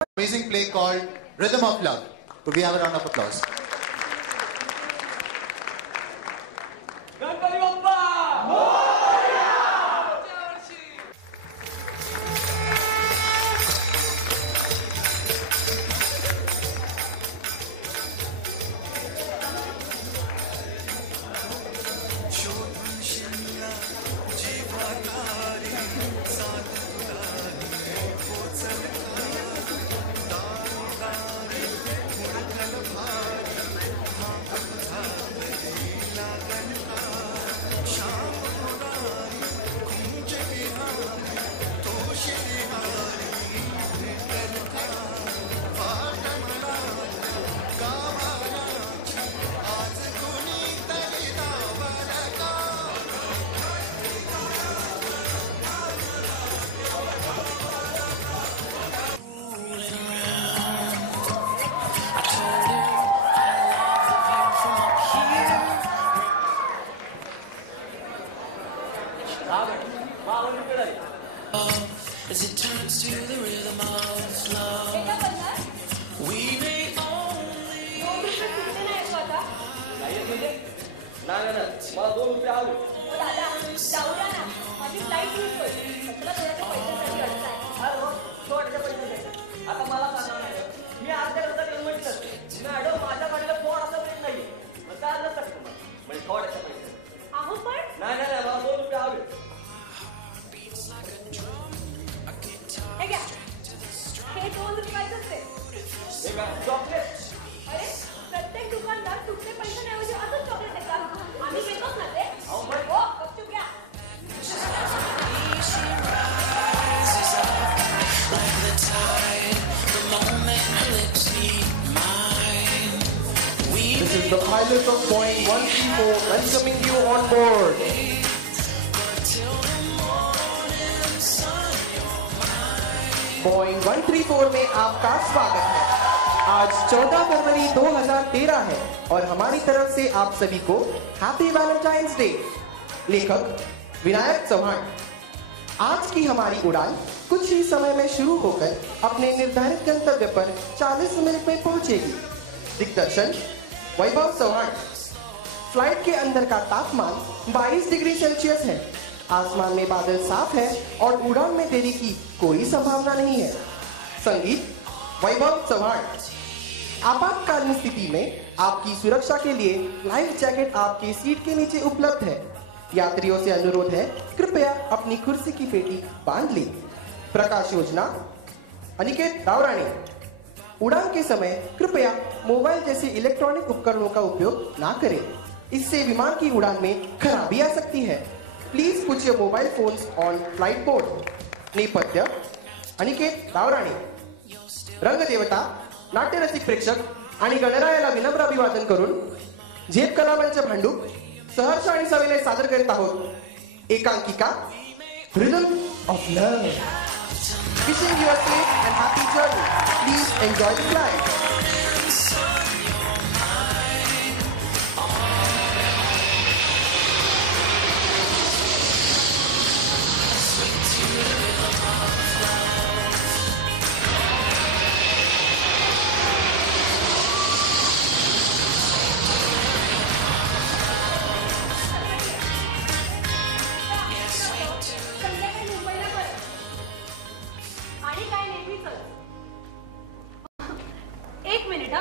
amazing play called Rhythm of Love. Could we have a round of applause? As it turns to the rhythm of love, we may only प्रत्येक दुकानदार तुमचे पैसे ऐवजी असंच chocolate देतात. आम्ही घेतोच ना ते. गपचूप घ्या. This is the pilot of Boeing 134 welcoming you on board. Boeing 134 में आपका स्वागत है. आज 14 फरवरी 2013 है और हमारी तरफ से आप सभी को हैप्पी वैलेंटाइंस डे. लेखक विनायक चौहान. आज की हमारी उड़ान कुछ ही समय में शुरू होकर अपने निर्धारित गंतव्य पर 40 मिनट में पहुंचेगी. दिग्दर्शन वैभव चौहान. फ्लाइट के अंदर का तापमान 22 डिग्री सेल्सियस है. आसमान में बादल साफ है और उड़ान में देरी की कोई संभावना नहीं है. संगीत वैभव चौहान. आपातकालीन स्थिति में आपकी सुरक्षा के लिए लाइफ जैकेट आपकी सीट के नीचे उपलब्ध है. यात्रियों से अनुरोध है कृपया अपनी कुर्सी की पेटी बांध लें. प्रकाश योजना अनिकेत दावराणी. उड़ान के समय कृपया मोबाइल जैसे इलेक्ट्रॉनिक उपकरणों का उपयोग ना करें. इससे विमान की उड़ान में खराबी आ सकती है. Please put your mobile phones on flight mode. नेपथ्य अनिकेत दावराणी. रंगदेवता नाट्यरसिक प्रेक्षक आणि गणरायाला विनम्र अभिवादन करून झेप कलामंच भांडूप सहर्ष आणि सविनय सादर करीत आहोत एकांकिका rhythm of love. Wishing you a safe and happy journey. Please enjoy the flight.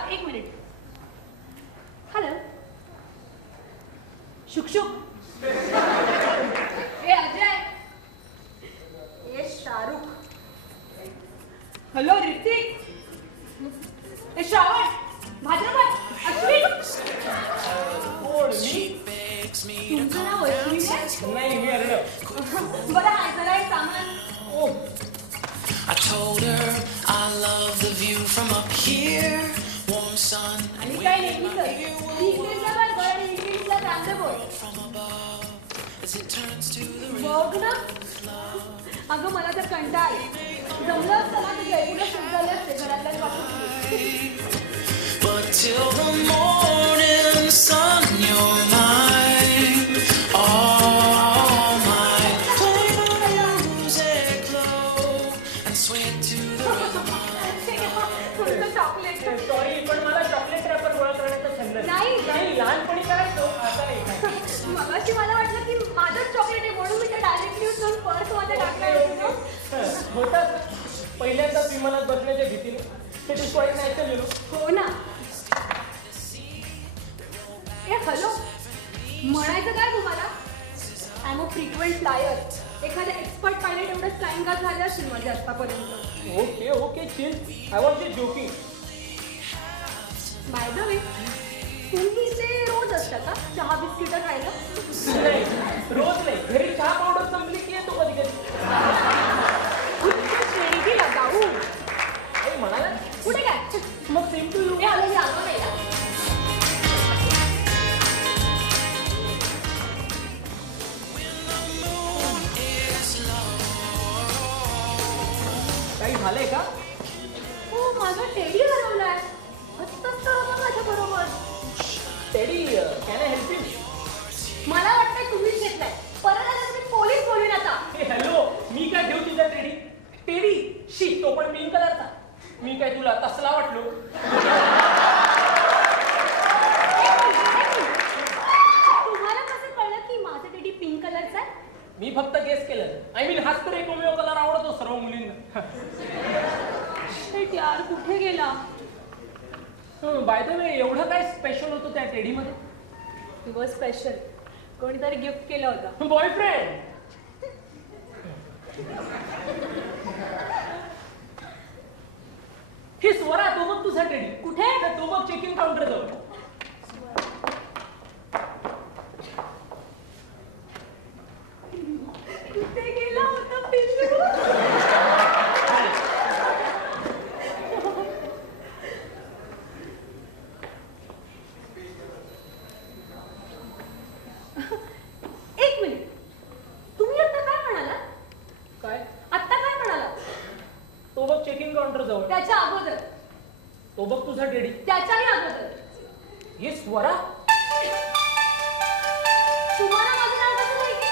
एक मिनिट. हॅलो शुक. ए अजय. ए शाहरुख. हॅलो ऋतिक. ए श्रावण. भाद्रपद. अश्विन. तुमचं नाव अश्विन आहे? नाही मी अरे. बरं आहे जरा एक सामान. I told her I love the view from up here. Warm sun. आणि काय नेहमीच इंग्लिशला पण बोल आणि इंग्लिशला चांगलं बोल. बघ ना. अगं मला तर कंटाळा आला. जमलं असतं ना तुझ्या एवढं शुद्ध झालं असते घरातल्या वाटत. But till the morning sun you're mine. All mine. Play the music low and sway to the rhythm. नुसतं चॉकलेट. सॉरी, पण मला चॉकलेट रॅपर गोळा करण्याचा छंद नाही. लहानपणी करायचो, आता नाही. मगाशी मला वाटलं की माझंच चॉकलेट आहे म्हणून मी ते डायरेक्टली उचलून पर्स मध्ये टाकलं. होतात पहिल्यांदा विमानात बसण्याच्या भीतीने. ते is quite natural, you know. हो ना. ए हॅलो, म्हणायचं काय तुम्हाला? I am a frequent flyer. एखाद्या एक्सपर्ट पायलट एवढं फ्लाइंग का झालं असेल माझ्या आतापर्यंत. Okay okay, chill. I was just joking. Bye the वे, तुम्ही इथे रोज असता का चहा बिस्किट खायला? नाही, रोज नाही. घरी चहा पावडर संपली की येतो कधी कधी. लगाऊ म्हणाला कुठे काय? मग सेम टू यू. आलं आलो नाही. काही झालंय का? हो, माझा टेडी हरवलाय. हसतच होता माझ्या बरोबर. Teddy, can I help you? मला वाटतंय तुम्हीच घेतलाय. परत आला तुम्ही पोलीस बोलून आता. हे हॅलो, मी काय घेऊ तुझा टेडी? टेडी शी, तो पण पिंक कलरचा. मी काय तुला तसला वाटलो? तुम्हाला कसं कळलं की माझं टेडी पिंक कलरचा आहे? मी फक्त गेस केलं. आय मीन हाच तर एकमेव कलर आवडतो सर्व मुलींना. शिट यार, कुठे गेला? बाय द वे, एवढं काय स्पेशल होतं त्या टेडीमध्ये? It was special. कोणीतरी गिफ्ट केला होता. बॉयफ्रेंड. हे स्वरा, तो बघ तुझा टेडी. कुठे? तो बघ चेक इन काउंटर जवळ. कुठे गेला होता पिल्लू? एक मिनिट, तुम्ही आता काय म्हणाला? काय? आता काय म्हणाला? तो बघ चेक इन काउंटर जवळ. त्याच्या अगोदर, तो बघ तुझा टेडी. त्याच्याही अगोदर. हे स्वरा, तुम्हाला माझं नाव कसं माहिती?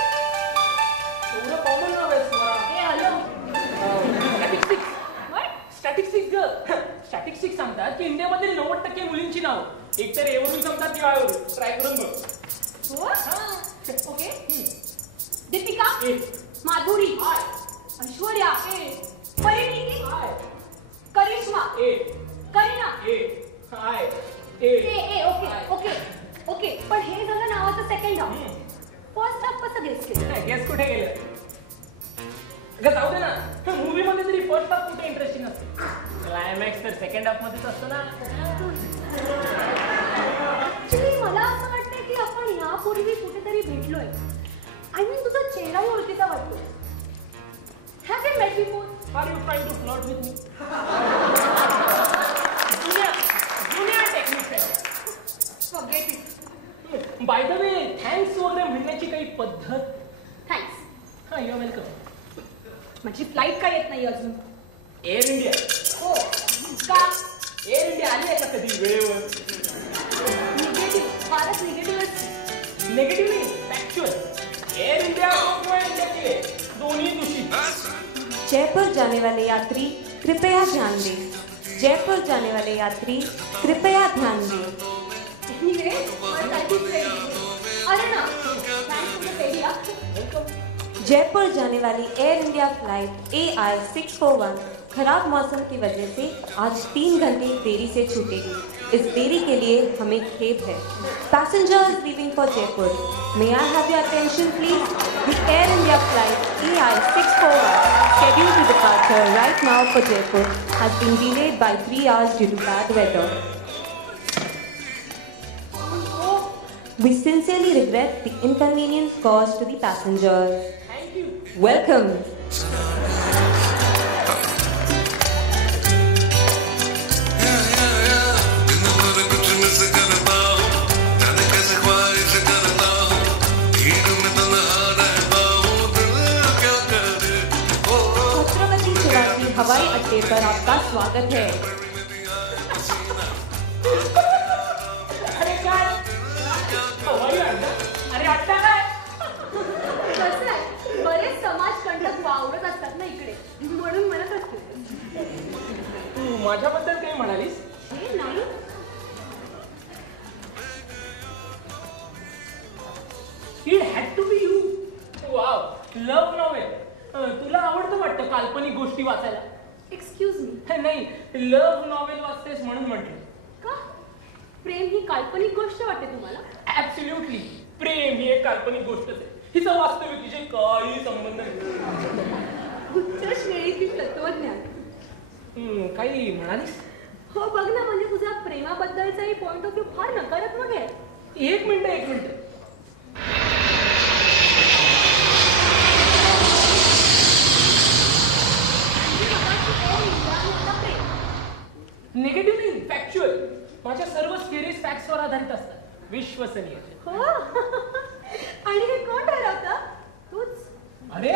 एवढं कॉमन नाव आहे स्वरा. ए हॅलो, स्टॅटिस्टिक्स. व्हॉट? स्टॅटिस्टिक्स ग. स्टॅटिस्टिक्स सांगतात की इंडियामधील 90% मुलींची नाव एकतर ए वरून सांगतात किंवा आय वरून. ट्राय करून बघ. हो? Okay. Deepika, A. Madhuri, I. Aishwarya, Parineeti, I. Karisma, A. Kareena. A. I. A. A okay okay okay. पण हे झालं नावाचं सेकंड हाफ. फर्स्ट हाफ कसं गेस केलं? गेस कुठे गेलं? अगं जाऊ दे ना. मूवी मध्ये तरी फर्स्ट हाफ कुठे इंटरेस्टिंग असते? क्लायमॅक्स तर सेकंड हाफ मध्येच असतो ना. ऍक्च्युली मला असं वाटतंय की आपण यापूर्वी कुठेतरी भेटलोय. आय मीन तुझा चेहराही ओळखीचा वाटतो. Have we met before? Are you trying to flirt with me? जुन्या टेक्निक्स आहेत. Forget it. By the way, thanks वगैरे म्हणण्याची काही पद्धत? थँक्स. हा, यू आर वेलकम. माझी फ्लाईट काय येत नाही अजून? Air India. हो का? एअर इंडिया आली आहे का कधी वेळेवर? निगेटिव्ह, फारच निगेटिव्ह असते. नेगेटिव्ह नाही, फॅक्च्युअल. एअर इंडिया दोन्ही दूषित. जयपुर जाने वाले यात्री कृपया ध्यान दें. जयपुर जाने वाले यात्री कृपया ध्यान दें. Anyway, my flight is ready. अरे ना, thanks for the ready up. Jaipur जाने वाली एयर इंडिया फ्लाइट AI 641 खराब मौसम की वजह से आज 3 घंटे देरी से छूटेगी. इस देरी के लिए हमें खेद है. Passengers leaving for Jaipur, may I have your attention please? The Air India flight AI 641 scheduled to departure right now for Jaipur has been delayed by 3 hours due to bad weather. We sincerely regret the inconvenience caused to the passengers. Thank you. Welcome. Chhatrapati Shivaji हवाई अड्डे पर आपका स्वागत है. अरे काय? हवाई अड्डा? अरे अड्डा काय? कसं आहे, बरेच समाज कंटक वावरत असतात ना इकडे, म्हणून म्हणत असते. तू माझ्याबद्दल काही म्हणालीस? हे नाही. It had to be you. Wow, love novel. तुला आवडतं वाटतं काल्पनिक गोष्टी वाचायला? Excuse me. नाही, लव्ह नॉवेल वाचतेस म्हणून म्हटलं. का? प्रेम ही काल्पनिक गोष्ट वाटते तुम्हाला? ऍब्सोल्युटली. प्रेम ही एक काल्पनिक गोष्टच आहे. हिचा वास्तविकतेशी काही संबंध नाही. उच्च श्रेणीतील तत्वज्ञान. काही म्हणालीस? हो बघ ना, म्हणजे तुझा प्रेमाबद्दलचाही पॉइंट ऑफ व्ह्यू फार नकारात्मक आहे. एक मिनिट. निगेटिव्ह नाही, फॅक्च्युअल. माझ्या सर्व थिअरीज फॅक्ट्सवर आधारित असतात. विश्वसनीय. हो. आणि हे कोण ठरवतं? तूच. अरे,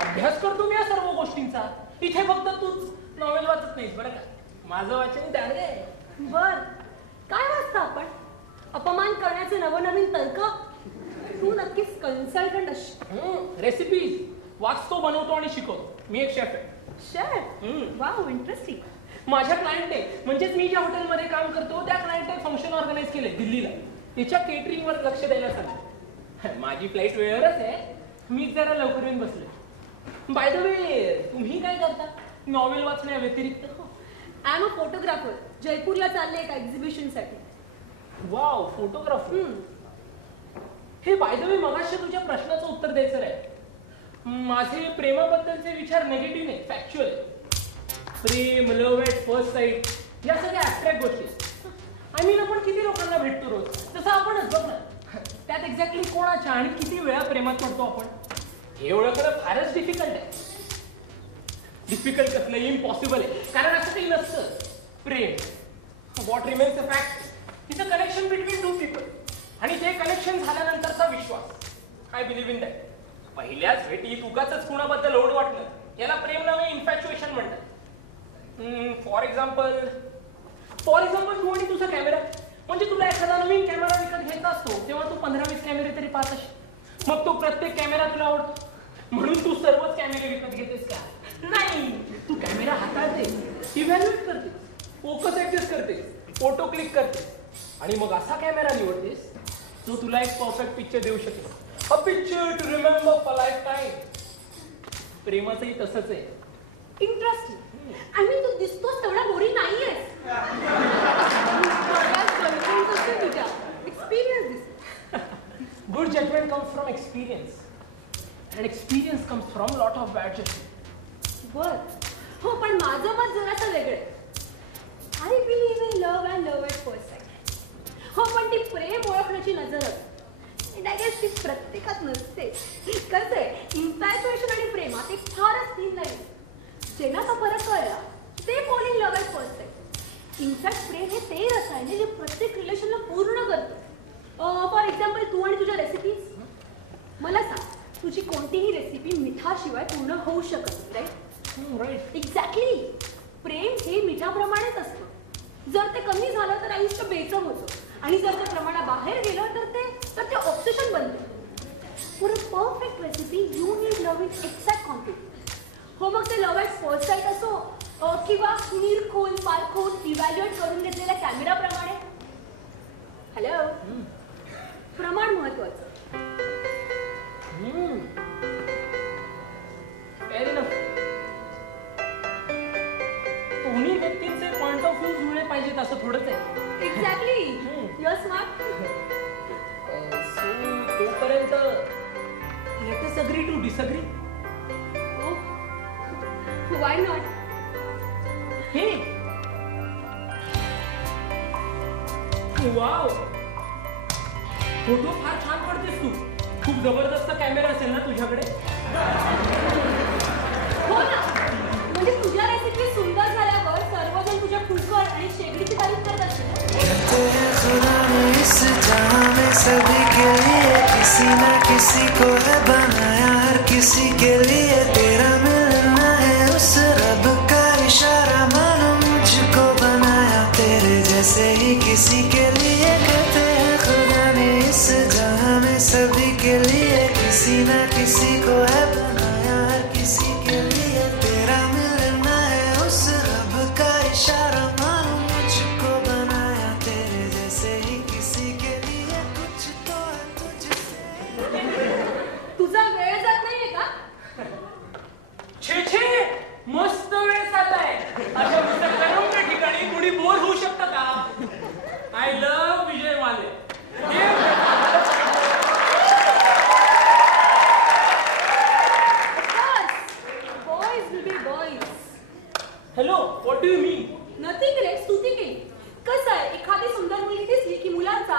अभ्यास करतो मी या सर्व गोष्टींचा. इथे फक्त तूच नॉवेल वाचत नाहीस बरं का. माझं वाचन त्याने आहे. बर, काय वाचता आपण? अपमान करण्याचे नवनवीन तर्क? तू नक्कीच कन्सल्टंट असशील. रेसिपीज वाचतो, बनवतो आणि शिकवतो. मी एक शेफ आहे. शेफ? Wow, interesting. माझ्या क्लायंटने, म्हणजेच मी ज्या हॉटेलमध्ये काम करतो त्या क्लायंटने फंक्शन ऑर्गनाईज केले दिल्लीला. तिच्या केटरिंगवर लक्ष द्यायला सांगितलं. माझी फ्लाईट वेळेवरच आहे. मी जरा लवकर येऊन बसले. बाय द वे, तुम्ही काय करता नॉवेल वाचण्या व्यतिरिक्त? I am a photographer. जयपूरला चालले एका एक्झिबिशनसाठी. Wow, photographer. हे बाय द वे, मगाशी तुझ्या प्रश्नाचं उत्तर द्यायचं आहे. माझे प्रेमाबद्दलचे विचार निगेटिव्ह नाही, फॅक्च्युअल आहे. प्रेम, लव्ह ॲट फर्स्ट साईट या सगळ्या ॲब्स्ट्रॅक्ट गोष्टी. आय मीन, आपण किती लोकांना भेटतो रोज, तसं आपणच बघ ना. त्यात एक्झॅक्टली कोणाच्या आणि किती वेळा प्रेमात पडतो आपण हे ओळखणं फारच डिफिकल्ट आहे. डिफिकल्ट कसलं, इम्पॉसिबल आहे. कारण असं काही नसतं. प्रेम, what remains a fact, is a connection between two people. आणि ते कनेक्शन झाल्यानंतरचा विश्वास. I believe in that. पहिल्याच भेटीत उगाचच कुणाबद्दल ओढ वाटलं, याला प्रेम नव्हे, इन्फॅच्युएशन म्हणतात. फॉर एक्झाम्पल तू आणि तुझा कॅमेरा. म्हणजे तुला एखादा नवीन कॅमेरा विकत घ्यायचा असतो तेव्हा तू 15-20 कॅमेरे तरी पाहत असशील. मग तो प्रत्येक कॅमेरा तुला आवडतो म्हणून तू सर्वच कॅमेरे विकत घेतेस का? नाही, तू कॅमेरा हाताळतेस, इव्हॅल्युएट करतेस, फोकस ऍडजस्ट करतेस, फोटो क्लिक करतेस आणि मग असा कॅमेरा निवडतेस जो तुला एक परफेक्ट पिक्चर देऊ शकेल. A picture to remember for lifetime. प्रेमाचंही तसंच आहे. इंटरेस्टिंग. आय मीन, तू दिसतोस तेवढा बोरिंग नाहीयेस. Experience this. Good judgment comes from experience, and experience comes from lot of bad judgment. बर. हो, पण माझं मत जरासं वेगळं आहे. I believe in love and love at first site. हो, पण ती प्रेम ओळखण्याची नजर असते. आय गेस ती प्रत्येकात नसते. कसं आहे, इन्फॅच्युएशन आणि प्रेमात एक फारच थीन लाईन. ज्यांना तो फरक कळला ते fall in love at first sight. In fact प्रेम हे ते रसायन आहे जे प्रत्येक रिलेशनला पूर्ण करतं. फॉर एक्झाम्पल, तू आणि तुझ्या रेसिपीज. मला सांग, तुझी कोणतीही रेसिपी मिठाशिवाय पूर्ण होऊ शकत नाही, राईट? एक्झॅक्टली. प्रेम हे मिठाप्रमाणेच असतं. जर ते कमी झालं तर आयुष्य बेचव होतं आणि जर ते प्रमाणाबाहेर गेलं तर ते ऑब्सेशन बनतं. For a perfect recipe you need love in exact quantity. हो, मग ते लव्ह ॲट फर्स्ट साईट असो किंवा निरखोल पारखोल इव्हॅल्युएट करून घेतलेल्या कॅमेराप्रमाणे. हॅलो, प्रमाण महत्वाचं. Fair enough. दोन्ही व्यक्तींचे पॉइंट ऑफ व्ह्यू जुळले पाहिजेत असं थोडंच आहे. Exactly. You are smart. So तोपर्यंत let us agree to disagree. Why not? Hey wow, photo फार छान काढतेस तू. खूप जबरदस्त कॅमेरा असेल ना तुझ्याकडे? हो ना, म्हणजे तुझ्या रेसिपी सुंदर झाल्यावर सर्वजण तुझ्या कुकर आणि शेगडीची तारीफ करत असतील. सभी के लिए किसी न किसी को है बनाया, हर किसी के लिए तेरा मिलना है उस रब का इशारा. मानो मुझको बनाया तेरे जैसे ही किसी के लिए. कहते हैं खुदा ने इस जहां में सभी के लिए किसी न किसी को है बनाया, हर किसी के लिए तेरा मिलना है उस रब का आय लव्ह विजय माले. Boys will be boys. Hello, what do you mean? Nothing रे, स्तुती केली. कसं आहे, एखादी सुंदर मुलगी दिसली की मुलांचा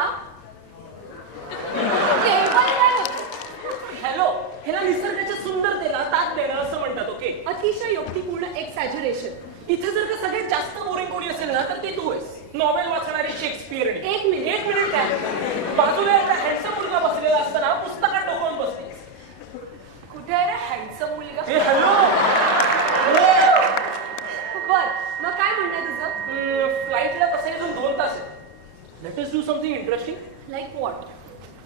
टेबल नाही होत. हॅलो, ह्याला निसर्गाच्या सुंदरतेला ताक देणं असं म्हणतात. ओके, अतिशय युक्तिपूर्ण एक्सॅजरेशन. इथे जर का सगळ्यात जास्त बोरिंग कोणी असेल ना तर ते तू आहेस. नॉवेल वाचणारी शेक्सपियर. एक मिनिट काय? बाजूला एका हँडसम मुलगा बसलेला असताना पुस्तकात डोकावून बसतेस. कुठे आहे रे हँडसम मुलगा? हे हॅलो, बर, मग काय म्हणणं तुझं? फ्लाईटला कसं अजून 2 तास आहे. Let us do something interesting. Like what?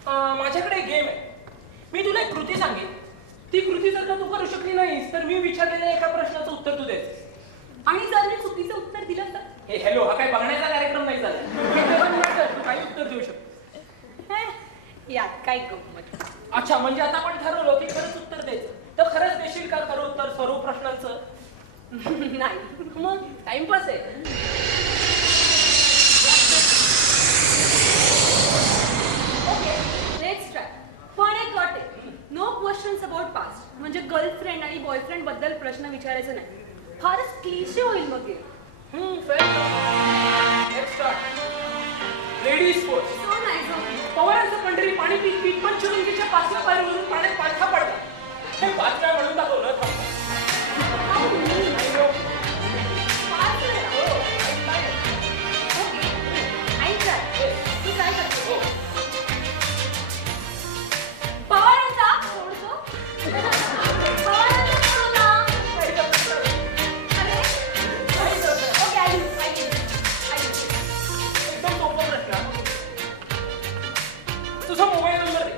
माझ्याकडे एक गेम आहे. मी तुला एक कृती सांगेन. ती कृती जर का तू करू शकली नाहीस तर मी विचारलेल्या एका प्रश्नाचं उत्तर तू द्यायचं. आणि जर मी चुकीचं उत्तर दिलं तर? हे हॅलो, हा काय बघण्याचा कार्यक्रम नाही झाला. तू काही उत्तर देऊ शकतो. यात काय गंमत? अच्छा, म्हणजे आता आपण ठरवलं की खरंच उत्तर द्यायचं. तर खरंच देशील का खरं उत्तर सर्व प्रश्नांचं? नाही, मग टाइमपास आहे. Okay, let's try. पण एक अट आहे, नो क्वेश्चन्स अबाउट पास्ट. म्हणजे गर्लफ्रेंड आणि बॉयफ्रेंड बद्दल प्रश्न विचारायचे नाही. फारच क्लिशे होईल मग हे. Let's start. Ladies first. So nice of you. पवारांचं पंढरी पाणी पीत पीत पंचगंगेच्या 5व्या पायरीवरून पाण्यात पालखा पडला. हे 5 वेळा म्हणून दाखवलं थांबा. तू काय करतो? पवारांचा सोडतो. पवारांचा सोडला. अरे ओके, आय एकदम सोपा प्रश्न. तुझा मोबाईल नंबर दे.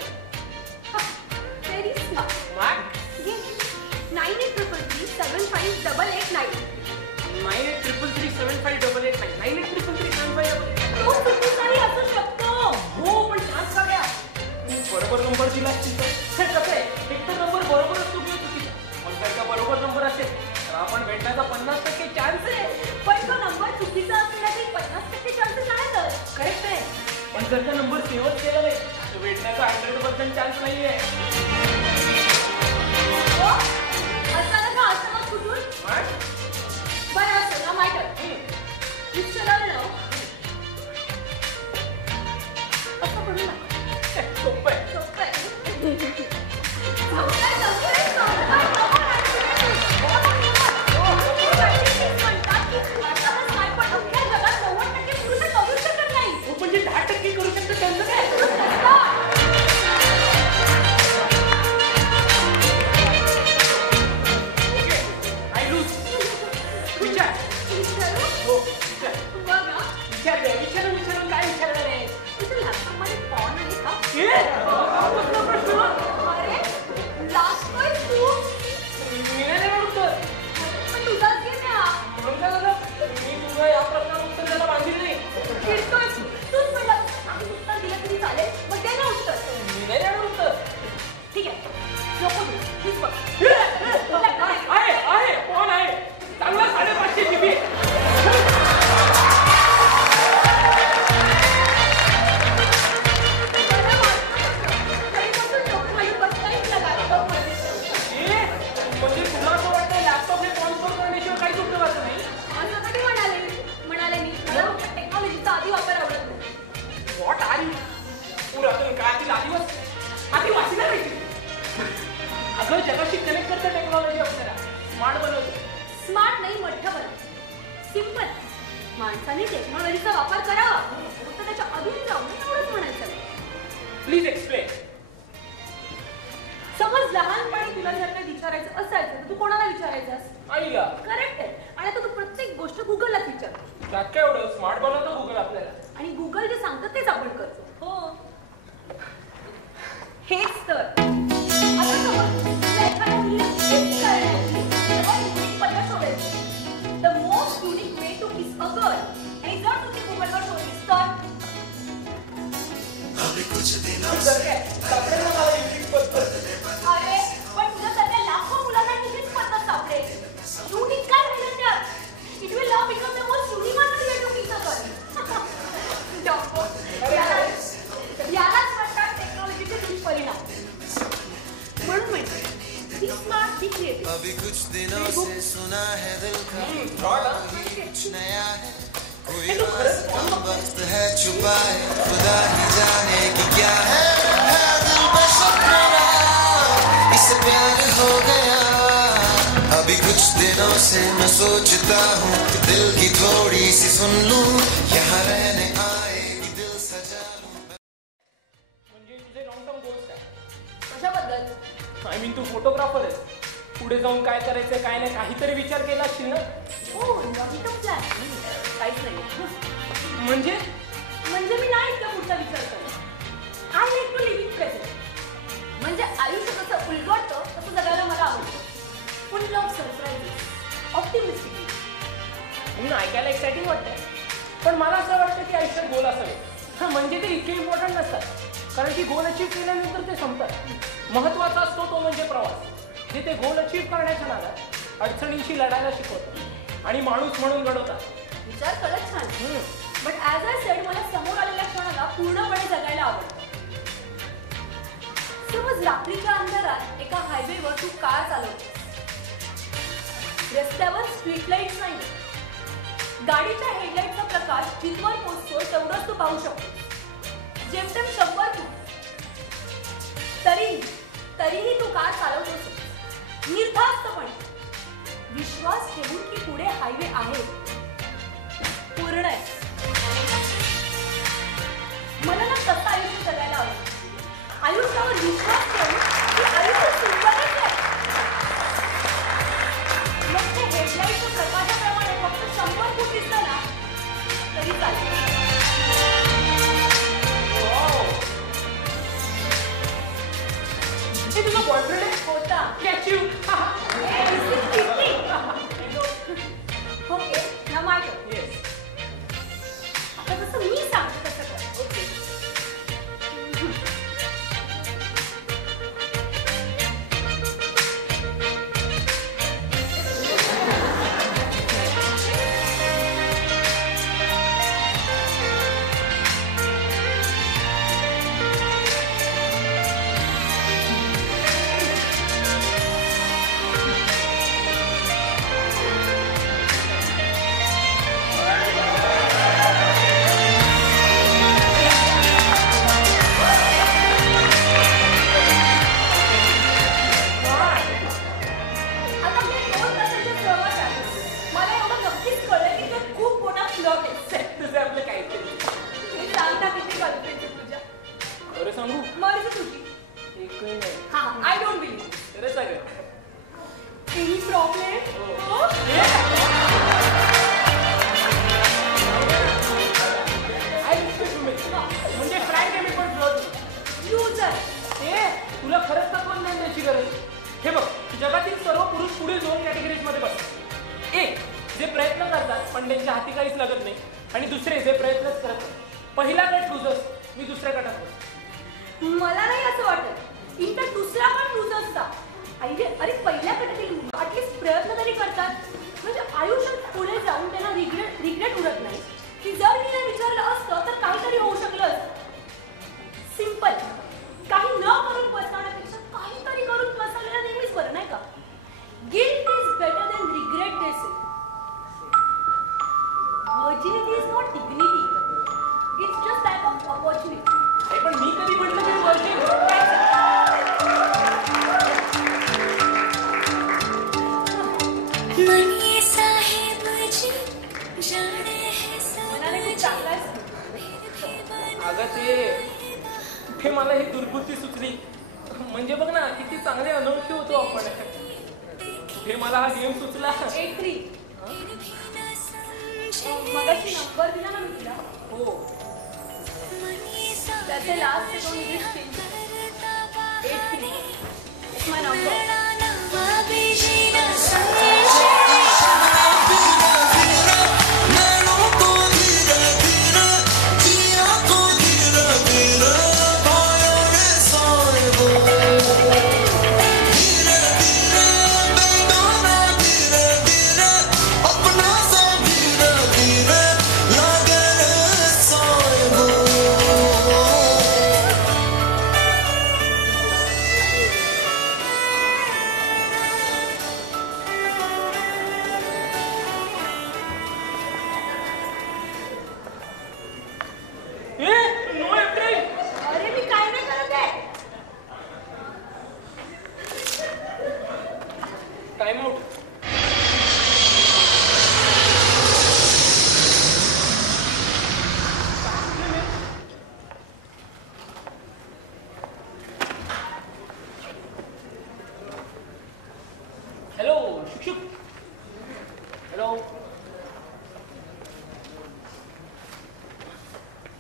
Very smart. मॅक 9833758889. 9833758889. 9833758889. खूप चुकीचाही असू शकतो. हो, पण चान्स का घ्या. बरोबर नंबर दिला असतील तर हे कसं आहे, एक तर नंबर बरोबर असतो किंवा चुकीचा. पण जर का बरोबर नंबर असेल तर आपण भेटण्याचा 50% चान्स आहे. पण तो नंबर चुकीचा असण्याचे 50% चान्सेस आहेतच. करेक्ट आहे. पण जर का नंबर सेव्हच केला नाही तर भेटण्याचा 100% चान्स नाहीये. असं नका, असं मग कुठून? बरं असं ना माहिती विचारलं असं पडू नका. सोपं आहे. सोपं आहे. म्हणजे 10% करू शकतो त्यांचं काय? विचारून काय विचारणार आहे? मी नाही देणार उत्तर. म्हणून काय झालं? मी तुझं या प्रश्नाला उत्तर द्यायला बांधील नाही. मी नाही देणार उत्तर. ठीक आहे, नको तू, मीच बघ. आहे फोन आहे चांगला 550 GB. म्हणजे तुला असं वाटतं लॅपटॉप हे कॉन्स्टॉल करण्याशिवाय काहीच उपयोगाचं नाही? असं कधी म्हणाले मी. मला टेक्नॉलॉजीचा आधी वापर आवडत नाही. What are you? पुरातन काळातील आदिवासी नाही माहिती. अगं जगाशी कनेक्ट करतं टेक्नॉलॉजी आपल्याला. स्मार्ट बनवतो. स्मार्ट नाही, मोठं बनव. सिंपल. माणसाने टेक्नॉलॉजीचा वापर करावा, फक्त त्याच्या अधीन जाऊन एवढंच म्हणायचं. Please explain. समज लहानपणी तुला जर काही विचारायचं असायचं तर तू कोणाला विचारायचंस? आईला. करेक्ट आहे. आणि आता तू प्रत्येक गोष्ट गुगललाच विचार. त्यात काय एवढं? स्मार्ट बनवतो गुगल आपल्याला. आणि गुगल जे सांगतं तेच आपण करतो. हो, हेच तर. आता समज तुला एखाद्या मुलीला किस करण्याची सर्वात युनिक पद्धत शोधायची. The most unique way to kiss a girl. आणि जर तू ती गुगलवर शोधलीस तर अरे पण तुला सध्या लाखो मुलांना तुझीच पद्धत सापडेल. युनिक काय राहिलं त्यात? It will now become the most unique way to kiss a girl. कोई राज कम वक्त है छुपाए खुदा ही जाने की क्या है दिल में सपना इसे प्यार हो गया अभी कुछ दिनों से मैं सोचता हूँ कि दिल की थोड़ी सी सुन लूँ यहाँ रहने आएगी दिल सजा लूँ म्हणजे तुझे लॉंग टर्म गोल्स काय? कशाबद्दल? आय मीन तू फोटोग्राफर आहेस. पुढे जाऊन काय करायचं काय नाही काहीतरी विचार केला असशील ना? हो लॉंग टर्म प्लॅन काहीच नाही. म्हणजे म्हणजे मी नाही इतका पुढचा विचार करत. I like to live in present. म्हणजे आयुष्य कसं उलगडतं तसं जगायला मला आवडतं. Full of surprises, optimistic. म्हणून ऐकायला एक्साइटिंग वाटतंय. पण मला असं वाटतं की आयुष्यात गोल असावे. म्हणजे ते इतके इम्पॉर्टंट नसतात. कारण की गोल अचीव्ह केल्यानंतर ते संपतात. महत्त्वाचा असतो तो म्हणजे प्रवास. जे ते गोल अचीव्ह करण्याच्या नादात अडचणींशी लढायला शिकवतात आणि माणूस म्हणून घडवतात. विचार खरंच छान. बट ॲज आय सेड मला समोर आलेल्या क्षणाला पूर्णपणे जगायला आवडतं. समज रात्रीच्या अंधारात एका हायवेवर तू कार चालवतेस. रस्त्यावर स्ट्रीट लाईट्स नाही. गाडीच्या हेडलाईटचा प्रकाश जिथवर पोचतो तेवढंच तू पाहू शकतो. जेमतेम 100 फूट. तरीही तू कार चालवतोस निर्धास्तपणे, विश्वास ठेवून की पुढे हायवे आहे, पूर्ण आहे. मला ना तसं आयुष्य जगायला आवडतं. आयुष्यावर विश्वास ठेवून की आयुष्य सुंदरच आहे. मग ते हेडलाईटच्या प्रकाशाप्रमाणे फक्त 100 फूट दिसलं ना तरी चालेल. हे तुझा बॉयफ्रेंड आहे? होता. ओके ना माय येस. आता जसं मी सांगते तसं कर. ओके.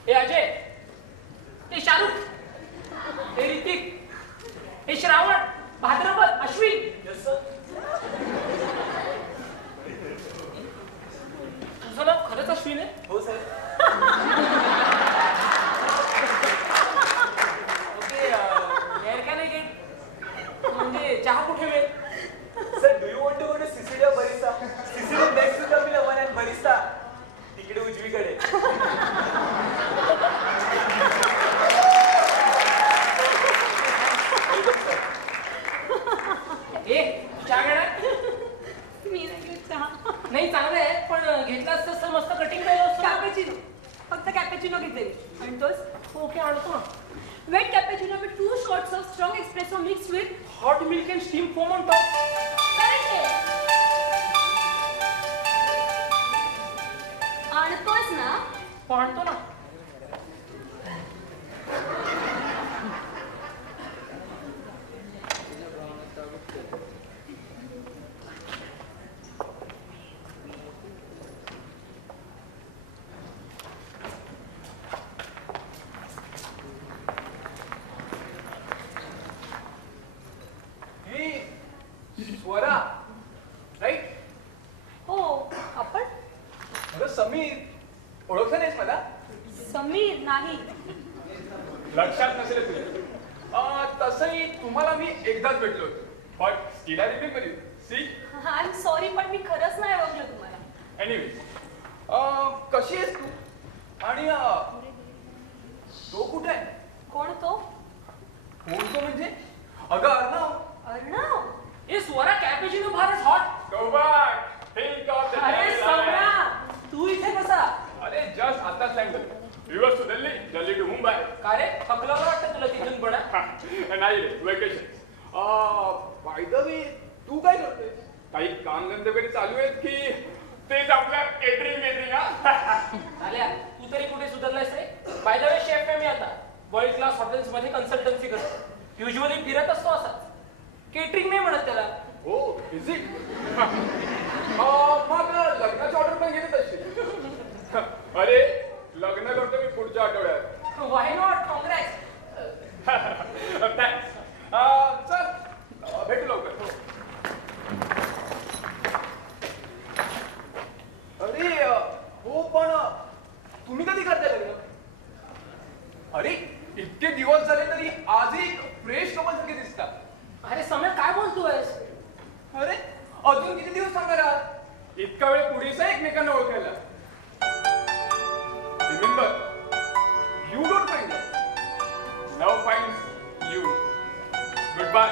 हे अजय, हे शाहरुख, हे ऋतिक, हे श्रावण, भाद्रपद, अश्विन. तुझं नाव खरंच अश्विन आहे? हो sir. Okay, here can I get? म्हणजे चहा कुठे मिळेल? Sir, do you want to go to Sicilia Barista? Sicilia next to the one and Barista तिकडे उजवीकडे. ए, चहा घेणार? मी नाही घेत चहा. नाही, चांगलं आहे, पण घेतला असतं तर मस्त कटिंग केलं असतं. कॅपेचिनो, फक्त कॅपेचिनो घेतलेली. आणि तोच ओके, आणतो ना. Wait cappuccino with 2 shots of strong espresso mixed with hot milk and steam foam on top. आणतोस ना? आणतो ना. स्वरा, राईट? हो, आपण अरे समीर, ओळखलं नाहीस मला? समीर नाही. लक्षात नसेल तुझ्या. तसंही तुम्हाला मी एकदाच भेटलो होतो, but still I remember you. See, I am sorry, पण मी खरंच नाही ओळखलं तुम्हाला. एनिवे, कशी आहेस तू? आणि तो कुठे आहे? कोण तो? कोण तो म्हणजे? अगं अर्णव. अर्णव? ए स्वरा, कॅपेचिनो फारच hot. Go back. Think of the अरे days सम्रा, like- तू इथे कसा? अरे जस्ट आताच सांगितलं. रिव्हर्स टू दिल्ली, दिल्ली टू मुंबई. का रे, थकलावर वाटतं तुला तिथून पण? नाही रे, वेकेशन. बाय द वे, तू काय करतोय? काही काम धंदे वगैरे चालू आहेत की तेच आपल्या केटरिंग हा? आल्या, तू तरी कुठे सुधारलायस रे? बाय द वे, शेफ आहे मी आता. वर्ल्ड क्लास हॉटेल्स मध्ये कन्सल्टन्सी करतो. युजली फिरत असतो असा. केटरिंग नाही म्हणत त्याला. हो, इज इट? मग लग्नाची ऑर्डर पण घेत असशील. अरे, लग्न करतो मी पुढच्या आठवड्यात. व्हाय नॉट? काँग्रेस. थँक्स. चल, भेटू लवकर. अरे हो, पण तुम्ही कधी करताय लग्न? अरे, इतके दिवस झाले तरी आजही फ्रेश कपल सारखे दिसतात. अरे समय, काय बोलतोयस? अरे, अजून किती दिवस थांबणार आहात? इतका वेळ पुरेसा एकमेकांना ओळखायला. Remember, you don't find love, love finds you. Goodbye.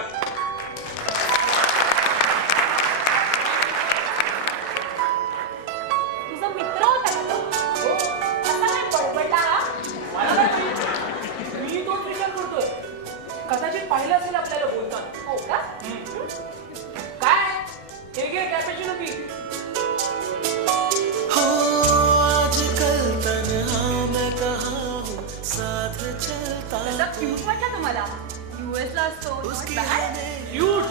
तुझा मित्र होता का तो? हो. आता काय बडबडला? मला नाही माहिती. मी तोच विचार करतोय. कदाचित पाहिलं असेल आपल्याला बोलताना. हो का? काय? हे घे कॅपेचिनो पी. हो आजकल तन्हा मैं कहाँ हूँ साथ चलता त्याचा क्यूट वाटला तुम्हाला? US ला असतो, not bad. क्यूट.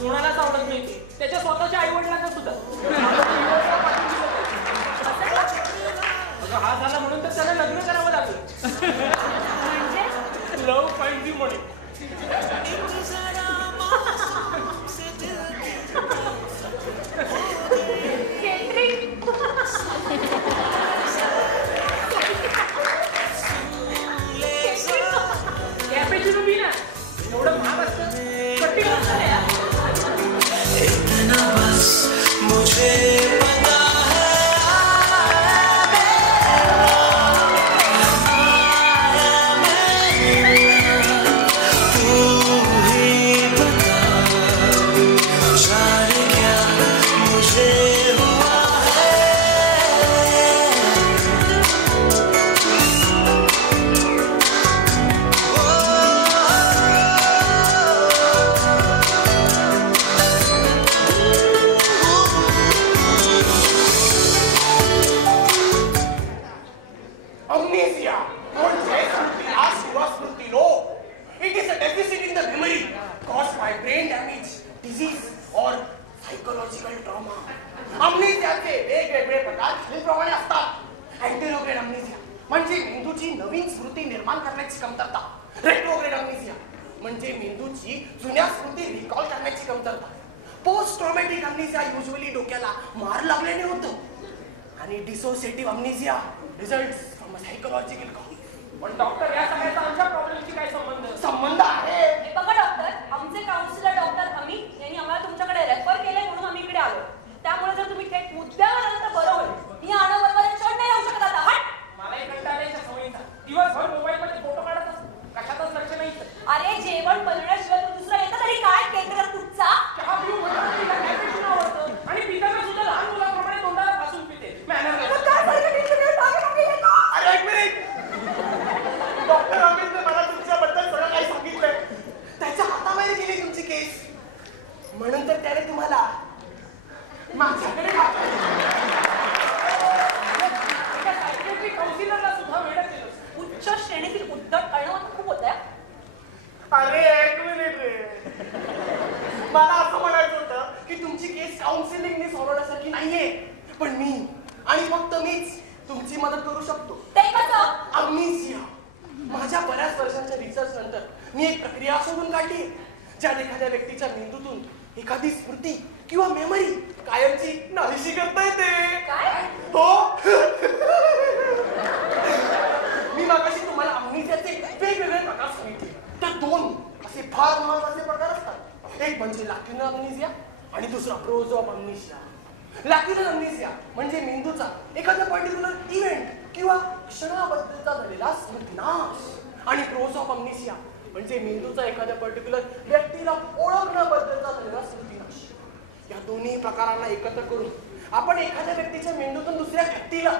कोणालाच आवडत नाही ते. त्याच्या स्वतःच्या आई वडिलांना सुद्धा. अगं, हा झाला म्हणून तर त्याला लग्न करावं लागलं. म्हणजे लव फाइंड यू म्हणून. केटरिंग. कॅपेचिनो पी ना. एवढं महाग असतं. कट्टी असतं ना यार. इतना बस मुझे पता Amnesia, not just Smriti, as Shiva Smriti, no. It is a deficit in the memory caused by brain damage, disease or psychological trauma. Amnesiaचे वेगवेगळे प्रकार खालीलप्रमाणे असतात. अँटेरोग्रेन अमनेसिया म्हणजे मेंदूची नवीन स्मृती निर्माण करण्याची कमतरता. रेट्रोग्रेड अम्नेसिया म्हणजे मेंदूची जुन्या स्मृती रिकॉल करण्याची कमतरता. पोस्ट ट्रॉमॅटिक अम्नेसिया युजली डोक्याला मार लागल्याने होतं. आणि dissociative amnesia results from a psychological cause. पण डॉक्टर या सगळ्याचा आमच्या प्रॉब्लेमशी काय संबंध आहे? हे बघा डॉक्टर, आमचे काउन्सिलर डॉक्टर अमित यांनी आम्हाला तुमच्याकडे रेफर केले म्हणून आम्ही इकडे आलो. त्यामुळे जर तुम्ही थेट मुद्द्यावर आलं तर बरं होईल. मी आणाबरोबर चढ नाही राहू शकत आता. हट. मला एक कंटाळ्याच्या सवयीचा दिवसभर मोबाईल मध्ये फोटो काढत असतो. कशातच लक्ष नाही. अरे जेवण बनवण्याशिवाय तू दुसरा येतं तरी काय केंद्र तुझा? चहा पिऊ म्हणतात तिला कॅफे पिणं आवडतं आणि पिताना सुद्धा लहान मुलाप्रमाणे तोंडाला फासून पिते. मॅनर अरे एक मिनिट. डॉक्टर अमितने मला तुमच्याबद्दल सगळं काही सांगितलंय. त्याच्या हाताबाहेर गेली तुमची केस म्हणून तर त्याने तुम्हाला माझ्याकडे काउन्सिलरला सुद्धा वेळ केलं. उच्च श्रेणीतील उद्धट अणवत खूप होत आहे. अरे एक मिनिट रे. मला असं म्हणायचं होतं की तुमची केस काउन्सिलिंगने सोडवण्यासारखी नाहीये. पण मी आणि फक्त मीच तुमची मदत करू शकतो. ते कसं? अम्नेसिया. माझ्या बऱ्याच वर्षांच्या रिसर्च नंतर मी एक प्रक्रिया शोधून काढली ज्यात एखाद्या व्यक्तीच्या मेंदूतून एखादी स्मृती किंवा मेमरी कायमची नाहीशी करता येते. काय? हो. मी मागाशी तुम्हाला अम्नेसियाचे वेगवेगळे प्रकार सांगितले. तर दोन असे फार महत्वाचे प्रकार असतात. एक म्हणजे लॅक्युलर अम्नेसिया आणि दुसरा प्रोझोम अम्नेसिया. लॅक्युलर अम्नेसिया म्हणजे मेंदूचा एखादा पर्टिक्युलर इव्हेंट किंवा क्षणाबद्दलचा झालेला स्मृतिनाश आणि प्रोझोम अम्नेसिया म्हणजे मेंदूचा एखाद्या पर्टिक्युलर व्यक्तीला ओळखण्याबद्दलचा झालेला स्मृतिनाश. या दोन्ही प्रकारांना एकत्र करून आपण एखाद्या व्यक्तीच्या मेंदूतून दुसऱ्या व्यक्तीला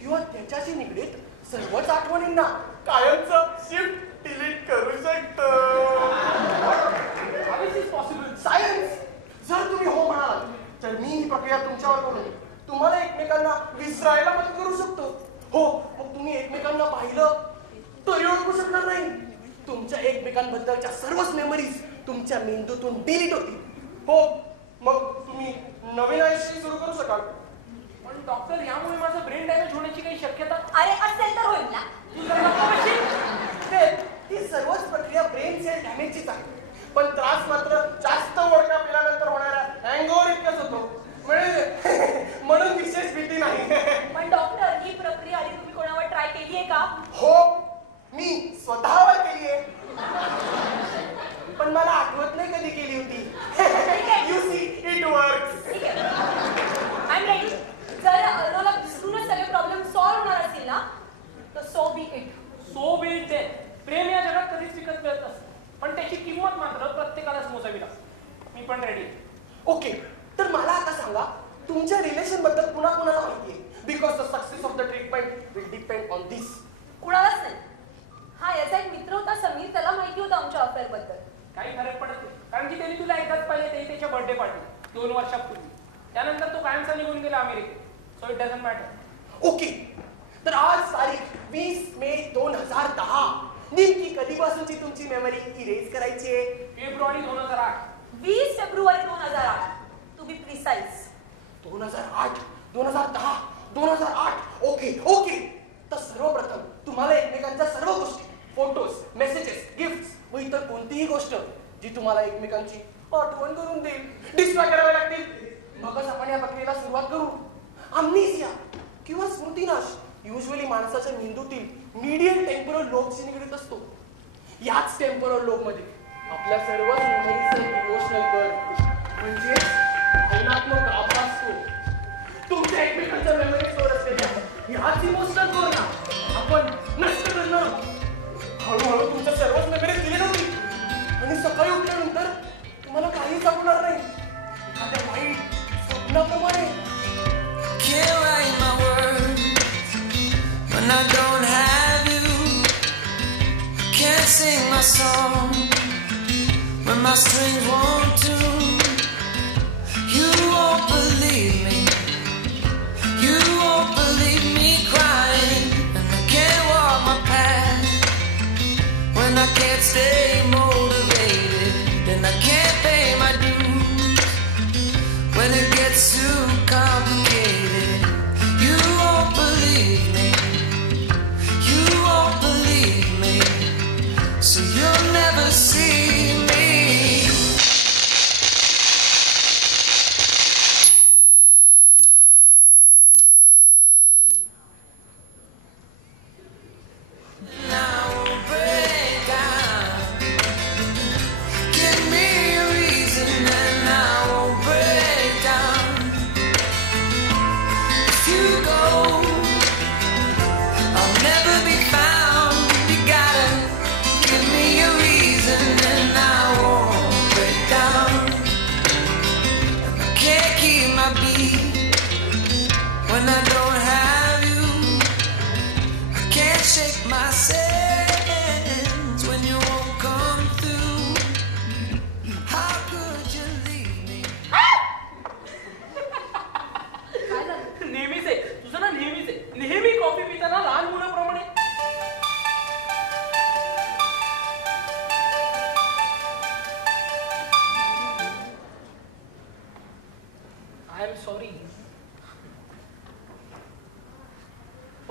किंवा त्याच्याशी निगडीत सर्वच आठवणींना कायमचं शिफ्ट डिलीट करू शकतो. सायन्स. जर तुम्ही हो म्हणाल तर मी ही प्रक्रिया तुमच्यावर करून तुम्हाला एकमेकांना विसरायला मदत करू शकतो. हो, मग तुम्ही एकमेकांना पाहिलं तरी ओळखू शकणार नाही. तुमच्या एकमेकांबद्दलच्या सर्वच मेमरीज तुमच्या मेंदूतून डिलीट होतील. हो, मग तुम्ही नवीन आयुष्य सुरू करू शकाल. पण डॉक्टर यामुळे माझं ब्रेन डॅमेज होण्याची काही शक्यता? अरे असेल तर होईल ना. ती सर्वच प्रक्रिया ब्रेन सेल डॅमेजचीच आहे. पण त्रास मात्र जास्त वोडका पिल्यानंतर होणाऱ्या हँगओव्हर इतकंच होतो. म्हणून विशेष भीती नाही. पण डॉक्टर ही प्रक्रिया आधी तुम्ही कोणावर ट्राय केली आहे का? हो, मी स्वतःवर केली आहे. पण मला आठवत नाही कधी केली होती. You see it works. ठीक आहे. I am ready. जर अर्नोला विसरूनच सगळे प्रॉब्लेम सॉल्व्ह होणार असतील ना तर so be it. So be it. प्रेम या जगात कधीच विकत मिळत नसतं. पण त्याची किंमत मात्र प्रत्येकालाच मोजावी लागते. मी पण रेडी. ओके, तर मला आता सांगा तुमच्या रिलेशन बद्दल कुणाकुणाला माहिती आहे? Because the success of the treatment will depend on this. कुणालाच नाही. हा याचा एक मित्र होता समीर, त्याला माहिती होतं आमच्या अफेअर बद्दल. काही फरक पडत नाही, कारण की त्यांनी तुला एकदाच पाहिले ते त्याच्या बर्थडे पार्टी 2 वर्षापूर्वी. त्यानंतर तो कायमचा निघून गेला अमेरिकेत. So it doesn't matter. Okay, तर आज तारीख 20 मे 2010. नेमकी कधीपासूनची तुमची मेमरी इरेज करायची आहे? February 2008. 20 February 2008 to be precise. 2008, 2010, 2008. Okay okay. तर सर्वप्रथम तुम्हाला एकमेकांच्या सर्व गोष्टी, फोटोज, मेसेजेस, गिफ्ट्स व इतर कोणतीही गोष्ट जी तुम्हाला एकमेकांची आठवण करून देईल डिस्ट्रॉय करावे लागतील. मगच आपण या प्रक्रियेला सुरुवात करू. अम्नेसिया किंवा स्मृतिनाश युजली माणसाच्या मेंदूतील मीडियल टेम्पोरल लोबशी निगडीत असतो. याच टेम्पोरल लोबमध्ये आपल्या सर्व मेमरीजचा इमोशनल कर म्हणजे भावनात्मक गाभा असतो. तुमच्या एकमेकांच्या मेमरी स्टोअर असलेल्या ह्याच इमोशनल कोरना आपण नष्ट करणार. हळूहळू तुमच्या सर्वच मेमरीज दिली होती आणि सकाळी उठल्यानंतर तुम्हाला काही सापडणार नाही. एखाद्या वाईट स्वप्नाप्रमाणे. Can't write my words when I don't have you. Can't sing my song when my strings want to. You won't believe me. You won't believe me crying. And I can't walk my path when I can't stay motivated. And I can't pay my dues when it gets too complicated. You won't believe me. You won't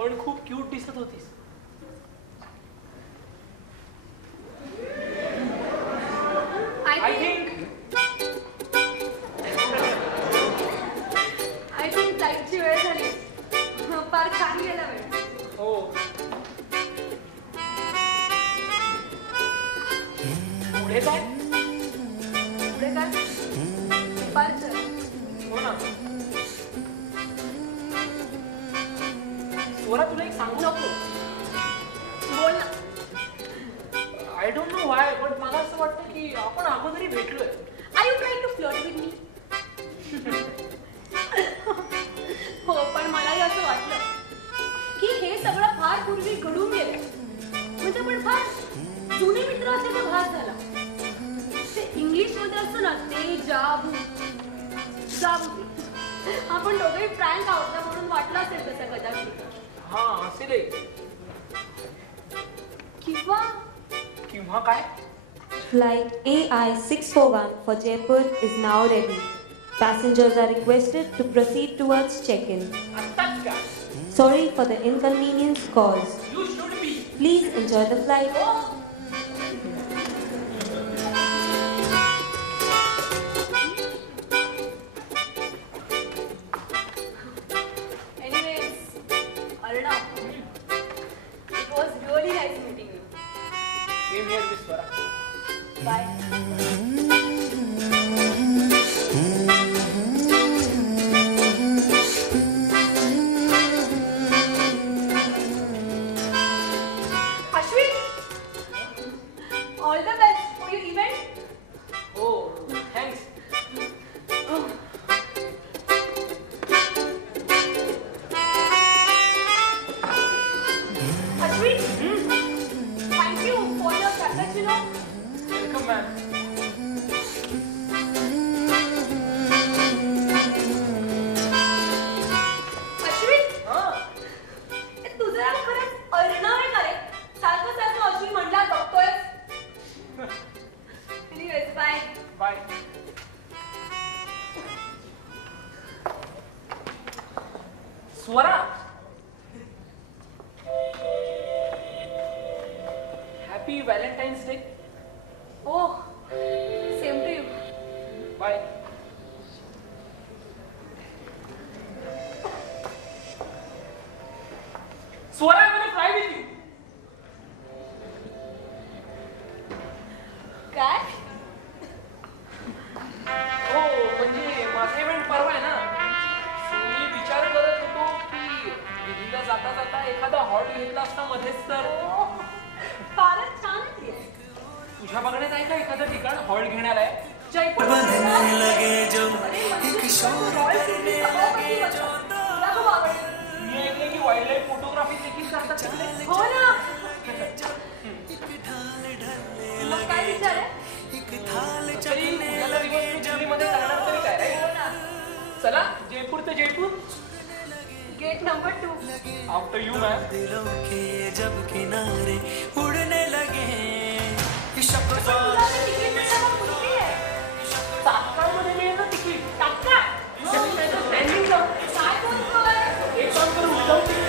पण खूप cute दिसत होतीस. I think फ्लाईटची वेळ झाली. फार छान गेला वेळ. हो. पुढे काय? पुढे काय? डिपार्चर. हो ना. स्वरा तुला एक सांगू नको. बोल ना. आय डोंट नो वाय पण मला असं वाटतं की आपण अगोदरी भेटलोय. Are you trying to flirt with me? हो पण मलाही असं वाटलं की हे सगळं फार पूर्वी घडून गेलं. म्हणजे पण फार जुने मित्र असल्याचा भास झाला. ते इंग्लिश मध्ये असतं ना ते जाबू. आपण दोघेही फ्रँक आहोत ना म्हणून वाटलं असेल तसं कदाचित. हा असेल. किंवा काय? Flight AI641 for Jaipur is now ready. Passengers are requested to proceed towards check-in. आत्ताच का? Sorry for the inconvenience caused. You should be. Please enjoy the flight. Anyways, Arnav, it was really nice meeting you. Same here, Miss Swara. Bye. Ashwin, all the best for your event. Oh, thanks. Ashwin, thank you for your cappuccino. Welcome, man. Ashwin, हां. हे तुझं नाव खरंच अर्णव आहे का रे? सारखं सारखं अश्विन म्हटला बघतोय. Anyways, bye. Bye. Swara. Happy Valentine's Day. Oh, same to you. Bye. Swara, I want to fly with you. काय? हो म्हणजे माझा इव्हेंट परवा आहे ना. मी विचार करत होतो की दिल्लीला जाता जाता एखादा हॉट घेतला असता मध्येच तर. फारच छान आहे. तुझ्या बघण्यात आहे का एखादं ठिकाण हॉल्ट घेण्याला आहे? जयपूर. बनने लगे जो एक शोर करने लगे जो मी ऐकले की वाईल्ड लाईफ फोटोग्राफी देखील करतात तिकडे. हो ना. मग काय विचार आहे? तरी उद्याला दिवस मी दिल्लीमध्ये करणार तरी काय राईट? चला जयपूर ते Jaipur. Gate number 2. After you ma'am. दिलों के जब किनारे उड़ने लगे इश्क तुला ते तिकीट मिळायला कुठली आहे? तात्काळमध्ये मिळेल ना तिकीट. तात्काळ स्टँडिंग जाऊ. काय बोलतोय? एक काम करू विदाऊट तिकीट.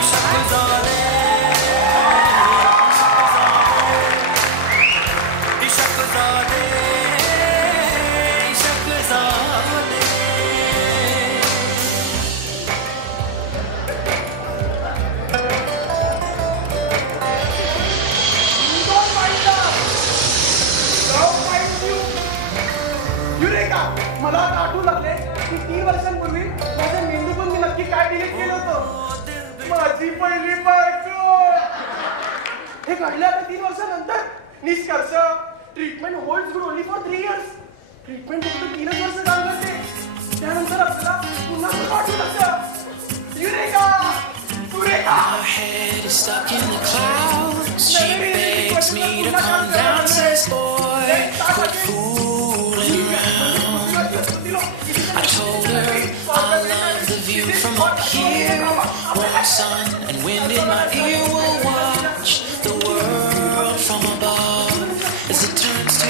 इश्क ज़ादे इश्क ज़ादे इश्क ज़ादे युरेका, मला आता आठवू लागले की 3 वर्षांपूर्वी माझ्या मेंदूतून मी नक्की काय डिलीट केलं होतं. माझी पहिली बायको. हे घडलं आता 3 वर्षानंतर. निष्कर्ष, treatment holds good only for 3 years. Treatment फक्त 3 वर्ष काम करते. त्यानंतर आपल्याला पुन्हा सुरू वाटू लागतं. Eureka, eureka. My head is stuck in the clouds. She begs me to come down, says boy, quit fooling around. I told her I love the view from up here. Warm sun and wind in my ear will watch the world from above as it turns to